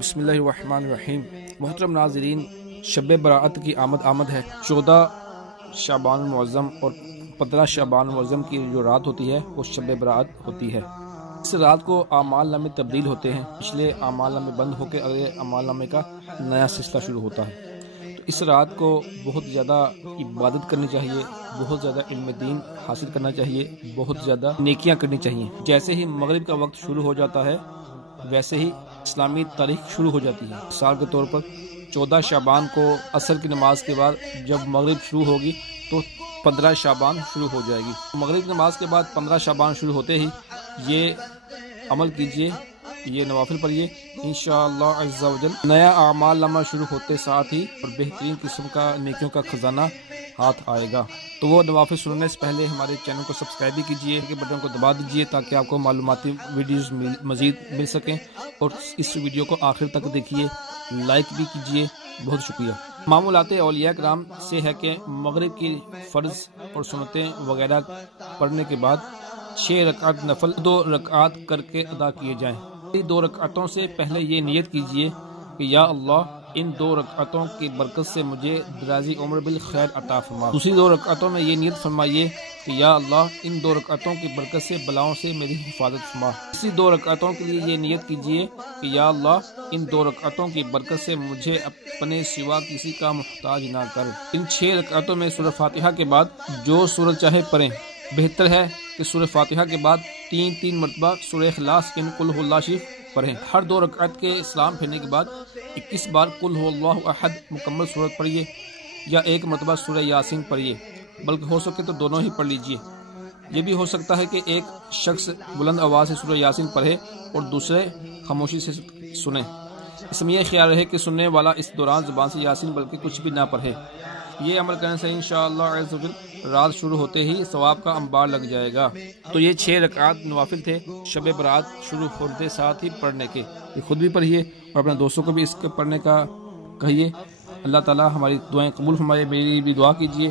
بسم اللہ الرحمن الرحیم۔ محترم ناظرین، شب براءت کی آمد ہے۔ 14 شعبان المعظم اور 15 شعبان المعظم کی جو رات ہوتی ہے وہ شب براءت ہوتی ہے۔ اس رات کو اعمال نامے تبدیل ہوتے ہیں، پچھلے اعمال نامے بند ہو کے اگلے اعمال نامے کا نیا سلسلہ شروع ہوتا ہے۔ تو اس رات کو بہت زیادہ عبادت کرنی چاہیے، بہت زیادہ علم دین حاصل کرنا چاہیے، بہت زیادہ نیکیاں کرنی چاہیے۔ جیسے ہی مغرب کا وقت شروع ہو جاتا ہے ویسے ہی اسلامی تاریخ شروع ہو جاتی ہے۔ مثال کے طور پر 14 شعبان کو عصر کی نماز کے بعد جب مغرب شروع ہوگی تو 15 شعبان شروع ہو جائے گی۔ مغرب کی نماز کے بعد 15 شعبان شروع ہوتے ہی یہ عمل کیجئے، یہ نوافل پڑھیے، انشاءاللہ عز و جل نیا اعمال نامہ شروع ہوتے ساتھ ہی اور بہترین قسم کا نیکیوں کا خزانہ ہاتھ آئے گا۔ تو وہ نوافل سننے سے پہلے ہمارے چینل کو سبسکرائب بھی کیجئے، کہ بٹن کو دبا دیجئے تاکہ آپ کو معلوماتی ویڈیوز مزید مل سکیں، اور اس ویڈیو کو آخر تک دیکھیے، لائک بھی کیجئے۔ بہت شکریہ۔ معمولات اولیاء کرام سے ہے کہ مغرب کی فرض اور سنتیں وغیرہ پڑھنے کے بعد 6 رکعت نفل 2 رکعات کر کے ادا کیے جائیں۔ 2 رکعتوں سے پہلے یہ نیت کیجئے کہ یا اللہ ان 2 رکعتوں کی برکت سے مجھے درازی عمر بالخیر عطا فرما۔ دوسری 2 رکعتوں میں یہ نیت فرمائیے کہ یا اللہ ان 2 رکعتوں کی برکت سے بلاؤں سے میری حفاظت فرما۔ تیسری 2 رکعتوں کے لیے یہ نیت کیجئے کہ یا اللہ ان 2 رکعتوں کی برکت سے مجھے اپنے سوا کسی کا محتاج نہ کر۔ ان 6 رکعتوں میں سورہ فاتحہ کے بعد جو سورت چاہے پڑھیں۔ بہتر ہے کہ سورہ فاتحہ کے بعد 3 مرتبہ سورہ اخلاص ان قل هو اللہ شریف پڑھیں۔ ہر 2 رکعت کے سلام پھیرنے کے بعد 21 بار قل هو اللہ احد مکمل سورت پڑھیے، یا 1 مرتبہ سورہ یاسین پڑھیے، بلکہ ہو سکے تو دونوں ہی پڑھ لیجئے۔ یہ بھی ہو سکتا ہے کہ ایک شخص بلند آواز سے سورہ یاسین پڑھے اور دوسرے خاموشی سے سنیں۔ اس میں یہ خیال رہے کہ سننے والا اس دوران زبان سے یاسین بلکہ کچھ بھی نہ پڑھے۔ یہ عمل کرنے سے انشاءاللہ عز و جل رات شروع ہوتے ہی ثواب کا انبار لگ جائے گا۔ تو یہ 6 رکعات نوافل تھے شب برات شروع ہوتے ساتھ ہی پڑھنے کے۔ یہ خود بھی پڑھیے اور اپنے دوستوں کو بھی اس کے پڑھنے کا کہیے۔ اللہ تعالی ہماری دعائیں قبول فرمائے۔ میری بھی دعا کیجیے۔